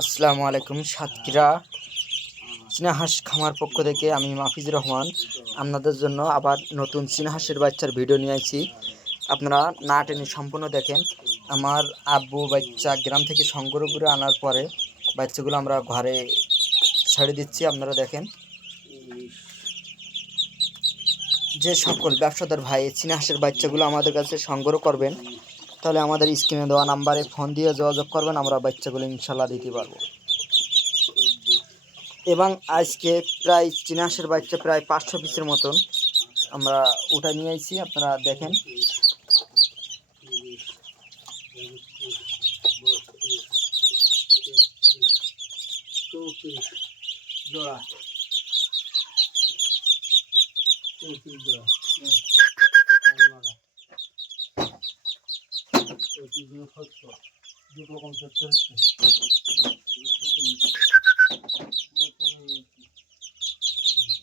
আসসালামু আলাইকুম। সাতক্ষীরা চীনা হাঁস খামার পক্ষ থেকে আমি মাহফিজুর রহমান আপনাদের জন্য আবার নতুন চীনা হাঁসের বাচ্চার ভিডিও নিয়ে আসছি। আপনারা না টেনে সম্পূর্ণ দেখেন। আমার আব্বু বাচ্চা গ্রাম থেকে সংগ্রহ করে আনার পরে বাচ্চাগুলো আমরা ঘরে ছেড়ে দিচ্ছি। আপনারা দেখেন। যে সকল ব্যবসাদার ভাই চীনা হাঁসের বাচ্চাগুলো আমাদের কাছে সংগ্রহ করবেন, তাহলে আমাদের স্ক্রিনে দেওয়া নাম্বারে ফোন দিয়ে যোগাযোগ করবেন। আমরা বাচ্চাগুলো ইনশাল্লাহ দিতে পারবো। এবং আজকে প্রায় চীনা হাঁসের বাচ্চা প্রায় 500 পিসের মতন আমরা ওটা নিয়ে আইছি। আপনারা দেখেন।